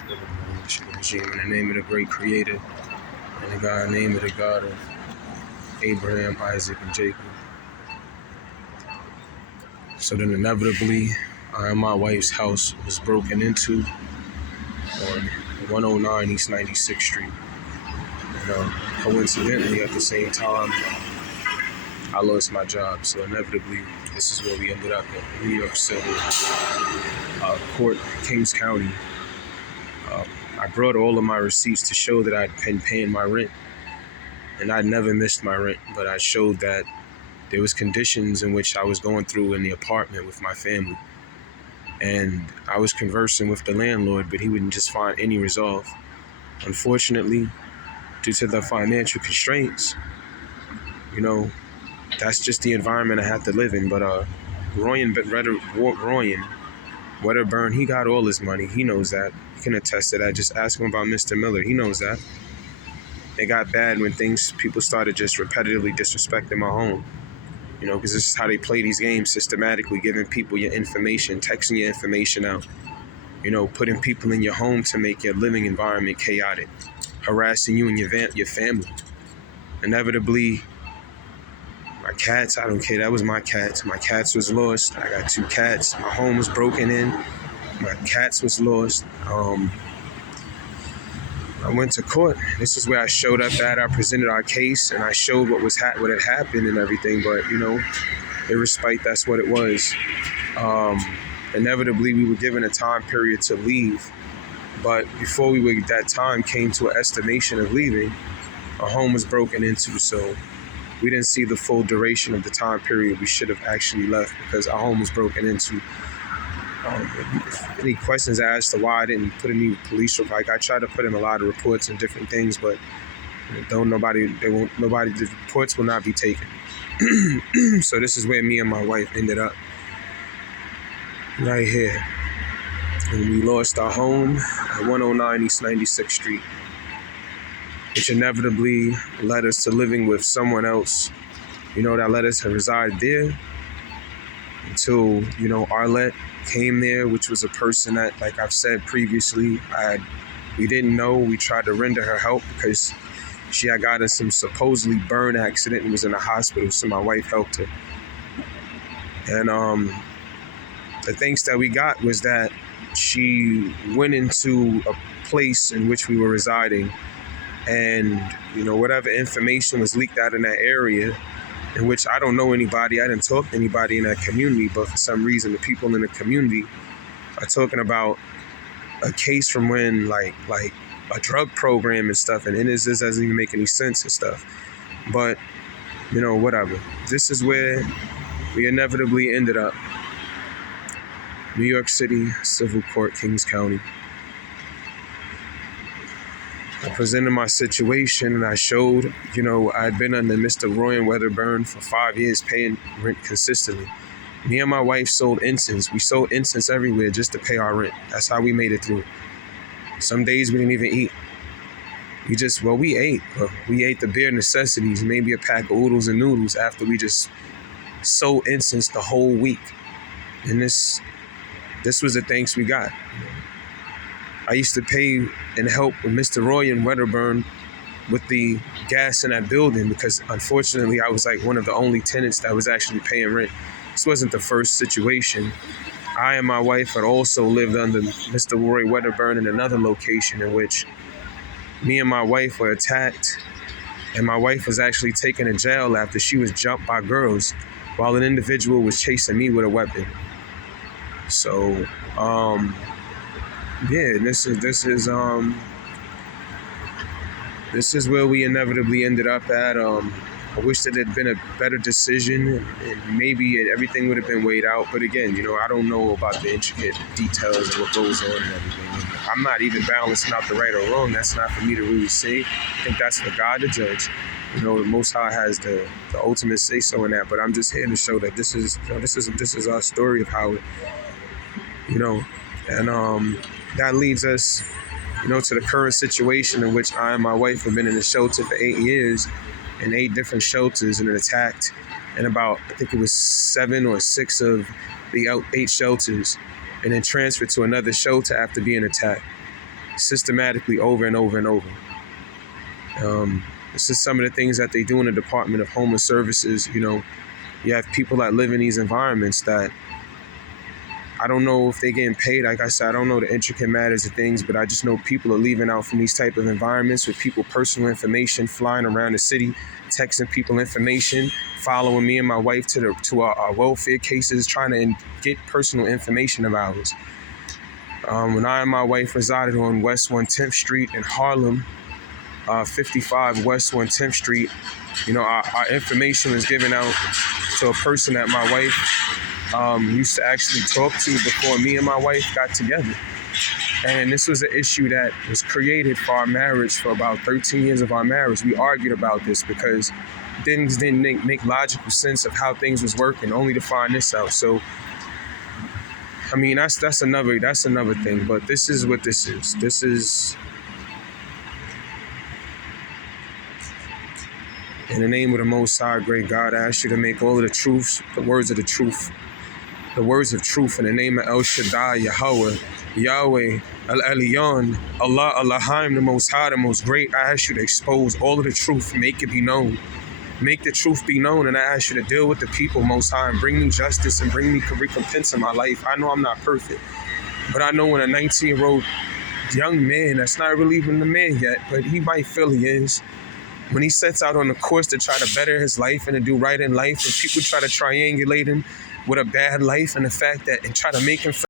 In the name of the great creator, and the God, name of the God of Abraham, Isaac, and Jacob. So then inevitably, my wife's house was broken into on 109 East 96th Street. And coincidentally, at the same time, I lost my job. So inevitably, this is where we ended up in New York City, Court, Kings County. I brought all of my receipts to show that I'd been paying my rent, and I'd never missed my rent, but I showed that there was conditions in which I was going through in the apartment with my family. And I was conversing with the landlord, but he wouldn't just find any resolve. Unfortunately, due to the financial constraints, that's just the environment I had to live in. But royen, wedderburn, he got all his money. He knows that. He can attest to that. Just ask him about Mr. Miller. He knows that. It got bad when people started just repetitively disrespecting my home. Because this is how they play these games systematically, giving people your information, texting your information out, putting people in your home to make your living environment chaotic, harassing you and your family. Inevitably, my cats, I don't care, that was my cats. My cats was lost. I got 2 cats. My home was broken in. My cats was lost. I went to court. This is where I showed up at. I presented our case, and I showed what had happened and everything. But, in respite, that's what it was. Inevitably, we were given a time period to leave. But before that time came to an estimation of leaving, our home was broken into. So we didn't see the full duration of the time period we should have actually left because our home was broken into. Any questions asked to why I didn't put any police report? I tried to put in a lot of reports and different things, but the reports will not be taken. So this is where me and my wife ended up, right here. And we lost our home at 109 East 96th Street, which inevitably led us to living with someone else, that led us to reside there until, Arlette came there, which was a person that, like I've said previously, we didn't know. We tried to render her help because she had got in some supposedly burn accident and was in the hospital, so my wife helped her. And the thanks that we got was that she went into a place in which we were residing, and whatever information was leaked out in that area, in which I don't know anybody, I didn't talk to anybody in that community, but for some reason the people in the community are talking about a case from when like a drug program and stuff, and this doesn't even make any sense and stuff. But whatever. This is where we inevitably ended up. New York City, Civil Court, Kings County. I presented my situation, and I showed, I'd been under Mr. Royen Wedderburn for 5 years, paying rent consistently. Me and my wife sold incense. We sold incense everywhere just to pay our rent. That's how we made it through. Some days we didn't even eat. We ate, but we ate the bare necessities, maybe a pack of oodles and noodles after we just sold incense the whole week. And this was the thanks we got. I used to pay and help with Mr. Royen Wedderburn with the gas in that building because, unfortunately, I was like one of the only tenants that was actually paying rent. This wasn't the first situation. I and my wife had also lived under Mr. Royen Wedderburn in another location in which me and my wife were attacked, and my wife was actually taken to jail after she was jumped by girls while an individual was chasing me with a weapon. So, this is where we inevitably ended up at. I wish that it had been a better decision, and maybe everything would have been weighed out. But again, I don't know about the intricate details of what goes on and everything. I'm not even balancing out the right or wrong. That's not for me to really say. I think that's for God to judge. The Most High has the ultimate say so in that. But I'm just here to show that this is our story of how it, and that leads us, to the current situation in which I and my wife have been in the shelter for 8 years, in 8 different shelters, and attacked in about, I think it was 7 or 6 of the 8 shelters, and then transferred to another shelter after being attacked. systematically over and over and over. This is some of the things that they do in the Department of Homeless Services. You know, you have people that live in these environments that I don't know if they're getting paid. Like I said, I don't know the intricate matters of things, but I just know people are leaving out from these type of environments with people personal information flying around the city, texting people information, following me and my wife to our welfare cases, trying to get personal information of ours. When I and my wife resided on West 110th Street in Harlem, 55 West 110th Street, you know, our information was given out to a person that my wife used to actually talk to before me and my wife got together. And this was an issue that was created for our marriage. For about 13 years of our marriage, we argued about this because things didn't make logical sense of how things was working, only to find this out. So, I mean, that's another thing. But this is what this is. This is, in the name of the Most High, great God, I ask you to make all of the truths, the words of truth, in the name of El Shaddai, Yahweh, El Elyon, Allah, Allahim, the Most High, the Most Great. I ask you to expose all of the truth, make it be known. Make the truth be known, and I ask you to deal with the people, Most High, and bring me justice and bring me recompense in my life. I know I'm not perfect, but I know when a 19-year-old young man that's not really even a man yet, but he might feel he is, when he sets out on the course to try to better his life and to do right in life, and people try to triangulate him with a bad life and the fact that and try to make him feel